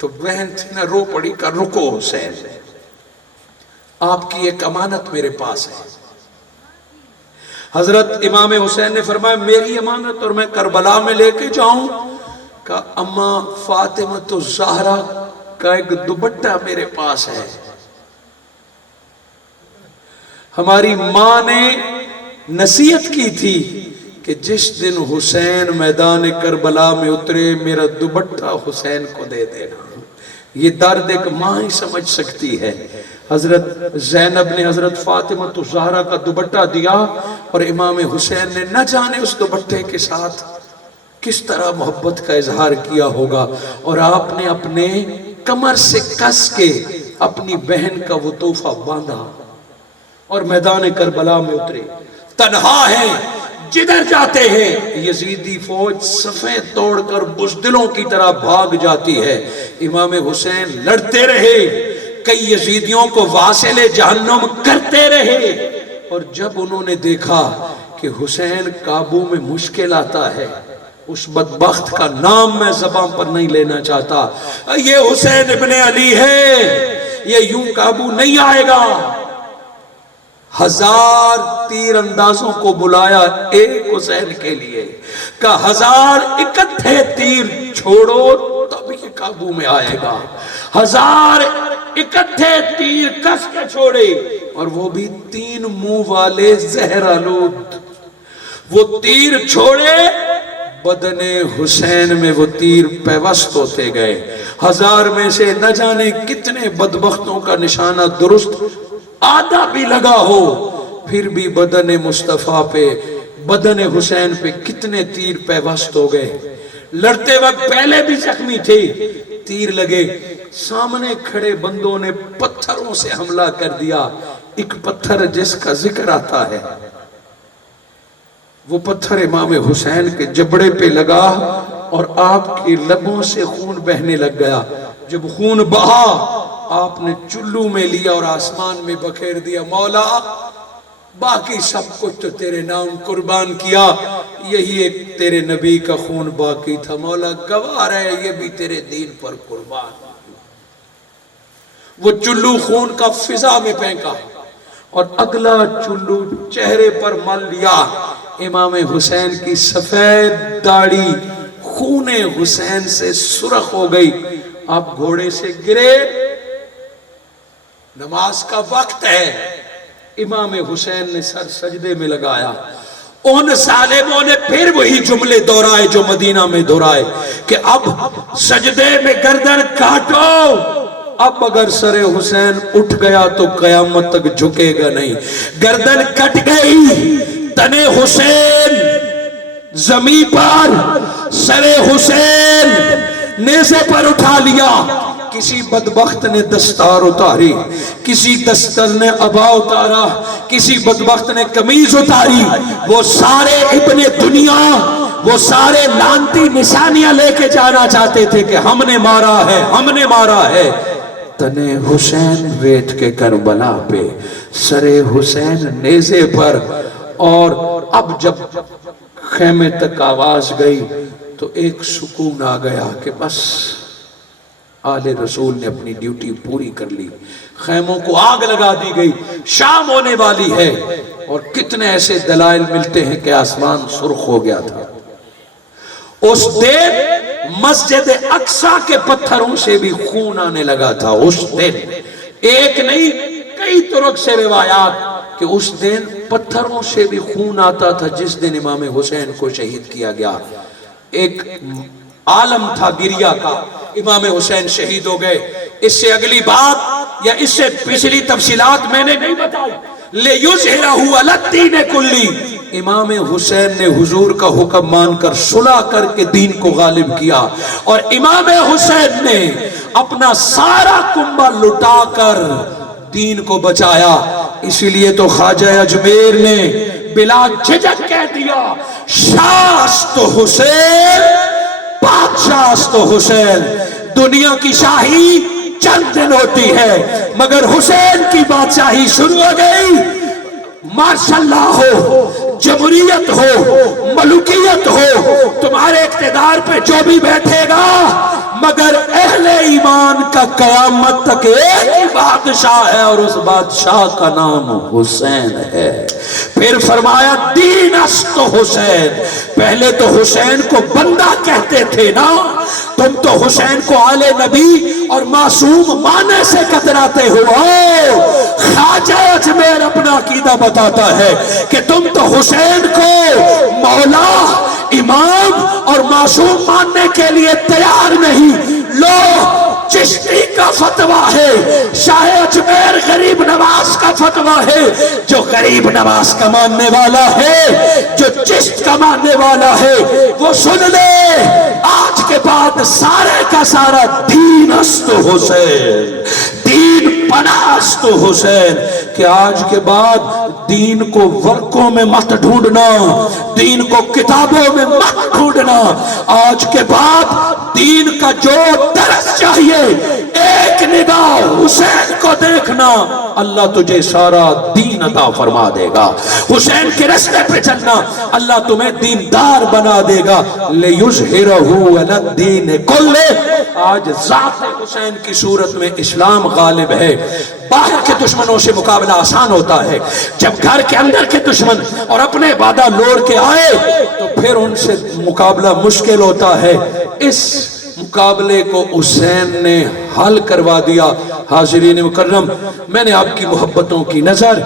تو بہن تھی نہ رو پڑی کہ رکو حسین، آپ کی ایک امانت میرے پاس ہے۔ حضرت امام حسین نے فرمایا میری امانت اور میں کربلا میں لے کے جاؤں؟ کہ اماں فاطمہ الزہرا کا ایک دوپٹہ میرے پاس ہے۔ ہماری ماں نے نصیحت کی تھی کہ جس دن حسین میدان کربلا میں اترے میرا دوپٹہ حسین کو دے دینا۔ یہ درد ایک ماں ہی سمجھ سکتی ہے۔ حضرت زینب نے حضرت فاطمہ الزہرا کا دوپٹہ دیا اور امام حسین نے نہ جانے اس دوپٹے کے ساتھ کس طرح محبت کا اظہار کیا ہوگا، اور آپ نے اپنے کمر سے کس کے اپنی بہن کا وہ تحفہ باندھا اور میدان کربلا میں اترے۔ تنہا ہیں، جدھر جاتے ہیں یزیدی فوج صفیں توڑ کر بزدلوں کی طرح بھاگ جاتی ہے۔ امام حسین لڑتے رہے، کئی یزیدیوں کو واصل جہنم کرتے رہے، اور جب انہوں نے دیکھا کہ حسین قابو میں مشکل آتا ہے، اس بدبخت کا نام میں زبان پر نہیں لینا چاہتا، یہ حسین ابن علی ہے، یہ یوں قابو نہیں آئے گا۔ 1000 تیر اندازوں کو بلایا ایک حسین کے لیے، کہ 1000 اکٹھے تیر چھوڑو تب یہ قابو میں آئے گا۔ 1000 اکٹھے تیر کس کے چھوڑے، اور وہ بھی 3 منہ والے زہر آلود۔ وہ تیر چھوڑے، بدن حسین میں وہ تیر پیوست ہوتے گئے۔ 1000 میں سے نہ جانے کتنے بدبختوں کا نشانہ درست آدھا بھی لگا ہو، پھر بھی بدن مصطفیٰ پہ، بدن حسین پہ کتنے تیر پیوست ہو گئے۔ لڑتے وقت پہلے بھی زخمی تھے، تیر لگے، سامنے کھڑے بندوں نے پتھروں سے حملہ کر دیا۔ ایک پتھر جس کا ذکر آتا ہے، وہ پتھر امام حسین کے جبڑے پہ لگا اور آپ کے لبوں سے خون بہنے لگ گیا۔ جب خون بہا، آپ نے چلو میں لیا اور آسمان میں بکھیر دیا، مولا باقی سب کچھ تو تیرے نام قربان کیا، یہی ایک تیرے نبی کا خون باقی تھا، مولا گوار ہے یہ بھی تیرے دین پر قربان۔ وہ چلو خون کا فضا میں پھینکا اور اگلا چلو چہرے پر مل لیا۔ امام حسین کی سفید داڑھی خون حسین سے سرخ ہو گئی۔ آپ گھوڑے سے گرے، نماز کا وقت ہے، امام حسین نے سر سجدے میں لگایا۔ ان ظالموں نے پھر وہی جملے دہرائے جو مدینہ میں دہرائے کہ اب سجدے میں گردن کاٹو، اب اگر سر حسین اٹھ گیا تو قیامت تک جھکے گا نہیں۔ گردن کٹ گئی، تنے حسین زمین پر، سر حسین نیزے پر اٹھا لیا۔ کسی بدبخت نے دستار اتاری، کسی دستر نے عبا اتارا، کسی بدبخت نے قمیض اتاری، وہ سارے ابن دنیا، وہ سارے لانتی نشانیاں لے کے جانا چاہتے تھے کہ ہم نے مارا ہے، ہم نے مارا ہے۔ تنے حسین ریت کے کربلا پہ، سر حسین نیزے پر، اور اب جب خیمے تک آواز گئی تو ایک سکون آ گیا کہ بس آل رسول نے اپنی ڈیوٹی پوری کر لی۔ خیموں کو آگ لگا دی گئی، شام ہونے والی ہے، اور کتنے ایسے دلائل ملتے ہیں کہ آسمان سرخ ہو گیا تھا۔ اس دن مسجد اقصی کے پتھروں سے بھی خون آنے لگا تھا۔ اس دن ایک نہیں کئی طرق سے روایات کہ اس دن پتھروں سے بھی خون آتا تھا جس دن امام حسین کو شہید کیا گیا۔ ایک عالم تھا گریہ کا، امام حسین شہید ہو گئے۔ اس سے اگلی بات یا اس سے پچھلی تفصیلات میں نے نہیں بتائی۔ لِيُظْهِرَهُ عَلَى الدِّينِ كُلِّهِ، امام حسین نے حضور کا حکم مان کر صلح کر کے دین کو غالب کیا، اور امام حسین نے اپنا سارا کنبہ لٹا کر دین کو بچایا۔ اسی لیے تو خواجہ اجمیر نے بلا جھجک کہہ دیا، شاست حسین بادشاست حسین۔ دنیا کی شاہی چند دن ہوتی ہے مگر حسین کی بادشاہی شروع ہو گئی۔ ماشاءاللہ ہو، جمہوریت ہو، ملوکیت ہو، تمہارے اقتدار پہ جو بھی بیٹھے گا مگر اہل ایمان ایمان کا قیامت تک ایک ہی بادشاہ ہے اور اس بادشاہ کا نام حسین ہے۔ پھر فرمایا دین است حسین، پہلے تو حسین کو بندہ کہتے تھے نا، تم تو حسین کو آل نبی اور معصوم مانے سے کتراتے ہو۔ خواجہ اجمیر اپنا عقیدہ بتاتا ہے کہ تم تو حسین کو مولا، امام اور معصوم ماننے کے لیے تیار نہیں۔ لو چشتی کا فتویٰ ہے، شاہ اجمیر غریب نواز کا فتویٰ ہے، جو غریب نواز کا ماننے والا ہے، جو چشت کا ماننے والا ہے، وہ سن لے آج کے بعد سارے کا سارا دین است حسین، دین پناہ است حسین، کہ آج کے بعد دین کو ورقوں میں مت ڈھونڈنا، دین کو کتابوں میں مت ڈھونڈنا، آج کے بعد دین کا جو درس چاہیے ایک نگاہ حسین کو دیکھنا، اللہ تجھے سارا دین عطا فرما دے گا۔ حسین کے راستے پہ چلنا، اللہ تمہیں دیندار بنا دے گا۔ لِيُظْهِرَهُ عَلَى الدِّينِ كُلِّهِ، آج ذات حسین کی صورت میں اسلام غالب ہے۔ باہر کے دشمنوں سے مقابلہ آسان ہوتا ہے، جب گھر کے اندر کے دشمن اور اپنے وعدہ لوڑ کے آئے تو پھر ان سے مقابلہ مشکل ہوتا ہے۔ اس مقابلے کو حسین نے حل کروا دیا۔ حاضرین مکرم، میں نے آپ کی محبتوں کی نظر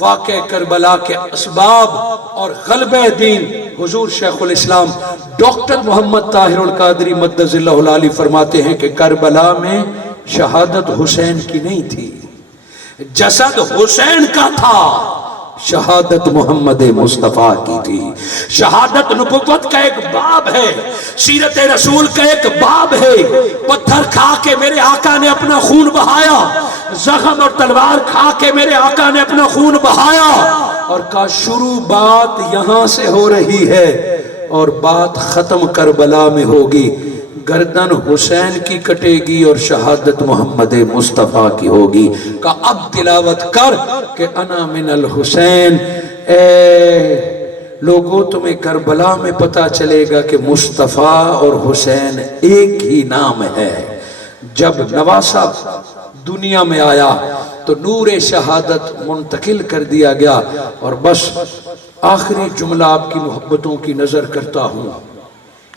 واقع کربلا کے اسباب اور غلبہ دین حضور شیخ الاسلام ڈاکٹر محمد طاہر القادری مدظ اللہ العالی فرماتے ہیں کہ کربلا میں شہادت حسین کی نہیں تھی، جسد حسین کا تھا، شہادت محمد مصطفیٰ کی تھی۔ شہادت نبوت کا ایک باب ہے، سیرت رسول کا ایک باب ہے۔ پتھر کھا کے میرے آقا نے اپنا خون بہایا، زخم اور تلوار کھا کے میرے آقا نے اپنا خون بہایا، اور کہا شروع بات یہاں سے ہو رہی ہے اور بات ختم کربلا میں ہوگی، گردن حسین کی کٹے گی اور شہادت محمد مصطفیٰ کی ہوگی۔ کہ اب تلاوت کر کہ انا من الحسین، اے لوگوں تمہیں کربلا میں پتا چلے گا کہ مصطفیٰ اور حسین ایک ہی نام ہے۔ جب نواسہ دنیا میں آیا تو نور شہادت منتقل کر دیا گیا، اور بس آخری جملہ آپ کی محبتوں کی نظر کرتا ہوں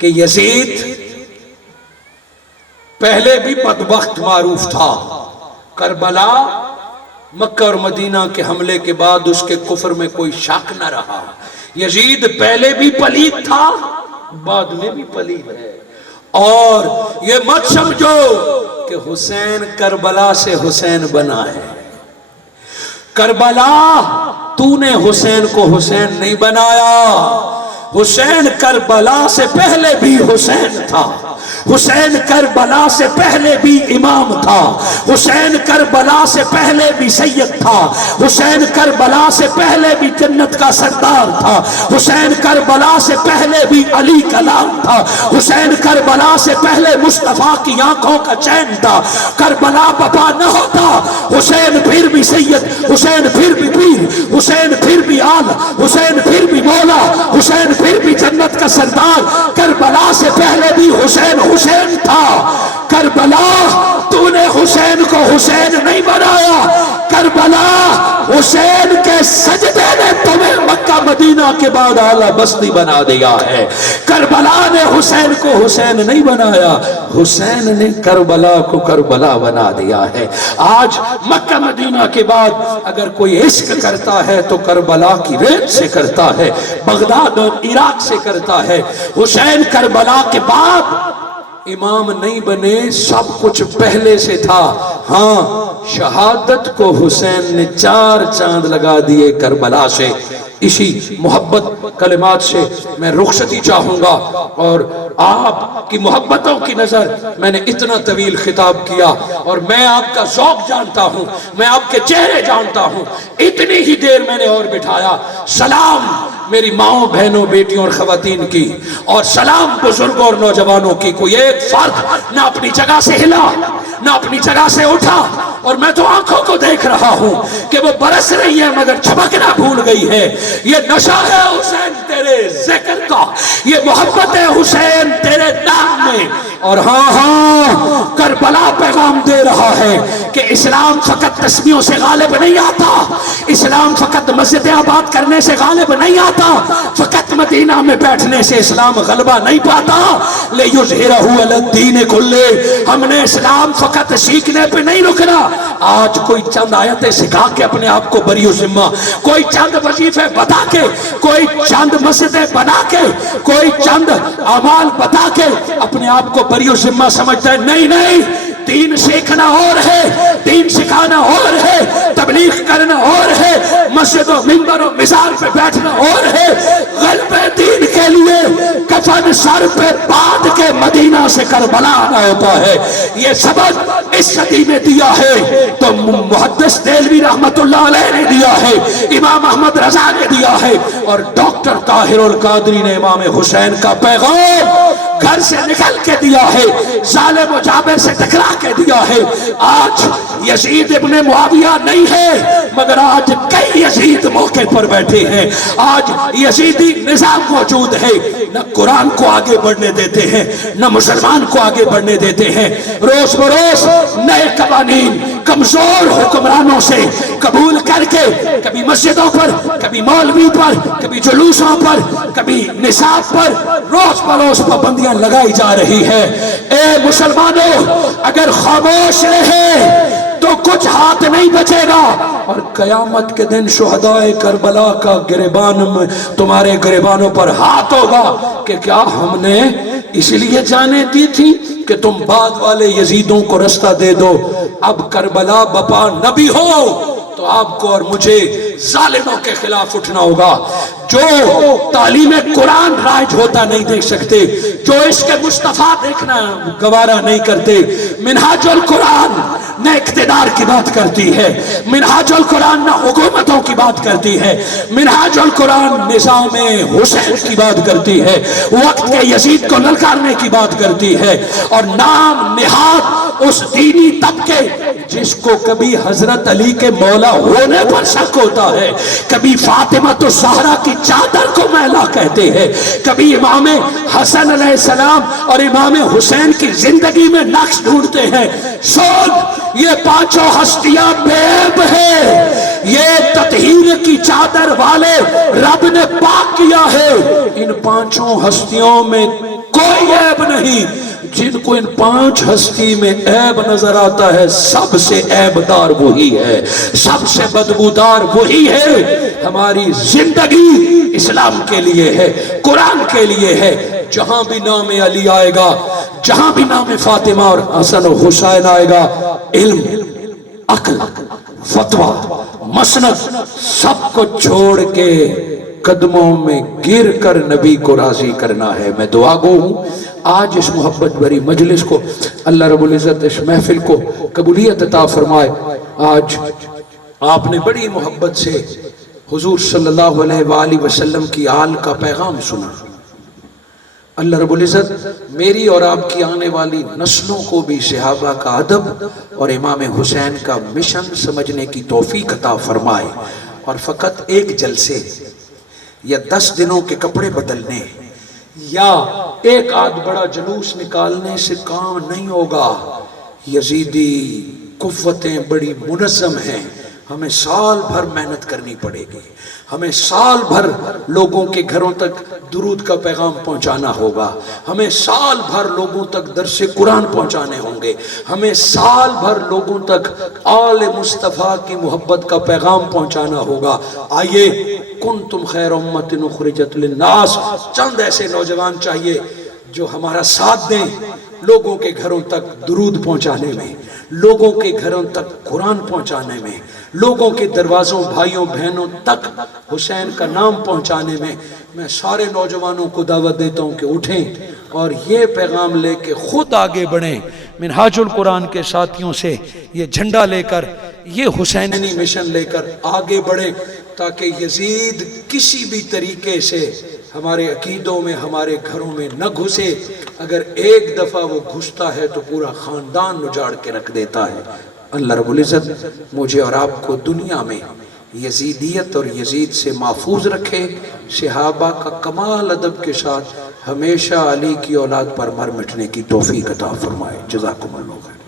کہ یزید پہلے بھی بدبخت معروف تھا، کربلا مکہ اور مدینہ کے حملے کے بعد اس کے کفر میں کوئی شک نہ رہا۔ یزید پہلے بھی پلید تھا، بعد میں بھی پلید ہے، اور یہ مت سمجھو کہ حسین کربلا سے حسین بنا ہے۔ کربلا تو نے حسین کو حسین نہیں بنایا، حسین کربلا سے پہلے بھی حسین تھا، حسین کربلا سے پہلے بھی امام تھا، حسین کربلا سے پہلے بھی سید تھا، حسین کربلا سے پہلے بھی جنت کا سردار تھا، حسین کربلا سے پہلے بھی علی کلام تھا، حسین کربلا سے پہلے مصطفیٰ کی آنکھوں کا چین تھا۔ کربلا بپا نہ ہوتا، حسین پھر بھی سید، حسین پھر بھی پیر، حسین پھر بھی آل، حسین پھر بھی مولا، حسین پھر بھی جنت کا سردار۔ کربلا سے پہلے بھی حسین حسین تھا۔ کربلا تو نے حسین کو حسین نہیں بنایا، کربلا حسین کے سجدے نے تمہیں مکہ مدینہ کے بعد اعلیٰ بستی بنا دیا ہے۔ کربلا نے حسین کو حسین نہیں بنایا، حسین نے کربلا کو کربلا بنا دیا ہے۔ آج مکہ مدینہ کے بعد اگر کوئی عشق کرتا ہے تو کربلا کی ریت سے کرتا ہے، بغداد اور عراق سے کرتا ہے۔ حسین کربلا کے بعد امام نہیں بنے، سب کچھ پہلے سے تھا۔ ہاں شہادت کو حسین نے 4 چاند لگا دیے کربلا سے۔ اسی محبت کلمات سے میں رخصتی چاہوں گا، اور آپ کی محبتوں کی نظر میں نے اتنا طویل خطاب کیا، اور میں آپ کا ذوق جانتا ہوں، میں آپ کے چہرے جانتا ہوں، اتنی ہی دیر میں نے اور بٹھایا۔ سلام میری ماؤں بہنوں بیٹیوں اور خواتین کی، اور سلام بزرگوں اور نوجوانوں کی۔ کوئی ایک فرد نہ اپنی جگہ سے ہلا نہ اپنی جگہ سے اٹھا، اور میں تو آنکھوں کو دیکھ رہا ہوں کہ وہ برس رہی ہے مگر چمکنا بھول گئی ہے۔ یہ نشہ ہے حسین تیرے ذکر کا، یہ محبت ہے حسین تیرے نام میں، اور ہاں کربلا پیغام دے رہا ہے کہ اسلام فقط تسبیحوں سے غالب نہیں آتا، اسلام فقط مسجد آباد کرنے سے غالب نہیں آتا، فقط مدینہ میں بیٹھنے سے اسلام غلبہ نہیں پاتا۔ لِیُظْہِرَهُ عَلَى الدِّینِ كُلِّهِ، ہم نے اسلام فقط سیکھنے پہ نہیں رکنا۔ آج کوئی چند آیتیں سکھا کے اپنے آپ کو بری و ذمہ، کوئی چند وظیفے بتا کے، کوئی چند مسجدیں بنا کے، کوئی چند اعمال بتا کے اپنے آپ کو بری و ذمہ سمجھتا ہے۔ نہیں نہیں، دین سیکھنا اور ہے، دین سکھانا اور ہے، تبلیغ کرنا اور ہے، مسجد و منبر و مزار پہ بیٹھنا اور ہے۔ غلبہ دین کے لیے کفن سر پہ باندھ کے مدینہ سے کربلا آنا ہوتا ہے۔ یہ سبق اس صدی میں دیا ہے تو محدث دہلوی رحمت اللہ علیہ نے دیا ہے، امام احمد رضا نے دیا ہے، اور ڈاکٹر طاہر القادری نے امام حسین کا پیغام گھر سے نکل کے دیا ہے، ظالم و جابر سے ٹکرا کے دیا ہے۔ آج یزید ابن معاویہ نہیں ہے، مگر آج کئی یزید موقع پر بیٹھے ہیں۔ آج یزیدی نظام موجود ہے، نہ قرآن کو آگے بڑھنے دیتے ہیں، نہ مسلمان کو آگے بڑھنے دیتے ہیں۔ روز بروز نئے قوانین کمزور حکمرانوں سے قبول کر کے کبھی مسجدوں پر، کبھی مولوی پر، کبھی جلوسوں پر، کبھی نصاب پر روز بروز پابندیاں لگائی جا رہی ہے۔ اے مسلمانوں، اگر خاموش رہے تو کچھ ہاتھ نہیں بچے گا، اور قیامت کے دن شہدائے کربلا کا گریبان میں تمہارے گریبانوں پر ہاتھ ہوگا کہ کیا ہم نے اس لیے جانے دی تھی کہ تم بعد والے یزیدوں کو رستہ دے دو۔ اب کربلا بپا نبی ہو تو آپ کو اور مجھے ظالموں کے خلاف اٹھنا ہوگا۔ جو تعلیم قرآن رائج ہوتا نہیں دیکھ سکتے، جو اس کے مصطفیٰ دیکھنا گوارا نہیں کرتے، منہاج القرآن نہ اقتدار کی بات کرتی ہے، منہاج القرآن نہ حکومتوں کی بات کرتی ہے، منہاج القرآن نظام حسین کی بات کرتی ہے، وقت کے یزید کو للکارنے کی بات کرتی ہے، اور نام نہاد اس دینی طبقے جس کو کبھی حضرت علی کے مولا ہونے پر شک ہوتا ہے، کبھی فاطمہ الزہرا کی چادر کو میلا کہتے ہیں، کبھی امام حسن علیہ السلام اور امام حسین کی زندگی میں نقش ڈھونڈتے ہیں۔ سن، یہ پانچوں ہستیاں بے عیب ہے، یہ تطہیر کی چادر والے رب نے پاک کیا ہے۔ ان پانچوں ہستیوں میں کوئی عیب نہیں۔ جن کو ان پانچ ہستی میں عیب نظر آتا ہے، سب سے عیب دار وہی ہے، سب سے بدبودار وہی ہے۔ ہماری زندگی اسلام کے لیے ہے، قرآن کے لیے ہے۔ جہاں بھی نام علی آئے گا، جہاں بھی نام فاطمہ اور حسن و حسین آئے گا، علم، عقل، فتویٰ، مسند سب کو چھوڑ کے قدموں میں گر کر نبی کو راضی کرنا ہے۔ میں دعا گو ہوں آج اس محبت بری مجلس کو اللہ رب العزت اس محفل کو قبولیت عطا فرمائے۔ آج آپ نے بڑی محبت سے حضور صلی اللہ علیہ وآلہ وسلم کی آل کا پیغام سنا۔ اللہ رب العزت میری اور آپ کی آنے والی نسلوں کو بھی صحابہ کا ادب اور امام حسین کا مشن سمجھنے کی توفیق عطا فرمائے، اور فقط ایک جلسے یا 10 دنوں کے کپڑے بدلنے یا ایک آدھ بڑا جلوس نکالنے سے کام نہیں ہوگا۔ یزیدی قوتیں بڑی منظم ہیں، ہمیں سال بھر محنت کرنی پڑے گی، ہمیں سال بھر لوگوں کے گھروں تک درود کا پیغام پہنچانا ہوگا، ہمیں سال بھر لوگوں تک درس قرآن پہنچانے ہوں گے، ہمیں سال بھر لوگوں تک آل مصطفیٰ کی محبت کا پیغام پہنچانا ہوگا۔ آئیے، کنتم خیر امت اخرجت للناس، چند ایسے نوجوان چاہیے جو ہمارا ساتھ دیں لوگوں کے گھروں تک درود پہنچانے میں، لوگوں کے گھروں تک قرآن پہنچانے میں، لوگوں کے دروازوں بھائیوں بہنوں تک حسین کا نام پہنچانے میں۔ میں سارے نوجوانوں کو دعوت دیتا ہوں کہ اٹھیں اور یہ پیغام لے کے خود آگے بڑھیں، منہاج القرآن کے ساتھیوں سے یہ جھنڈا لے کر، یہ حسینی مشن لے کر آگے بڑھیں، تاکہ یزید کسی بھی طریقے سے ہمارے عقیدوں میں، ہمارے گھروں میں نہ گھسے۔ اگر ایک دفعہ وہ گھستا ہے تو پورا خاندان اجاڑ کے رکھ دیتا ہے۔ اللہ رب العزت مجھے اور آپ کو دنیا میں یزیدیت اور یزید سے محفوظ رکھے، صحابہ کا کمال ادب کے ساتھ ہمیشہ علی کی اولاد پر مر مٹنے کی توفیق عطا فرمائے۔ جزاکم اللہ خیر۔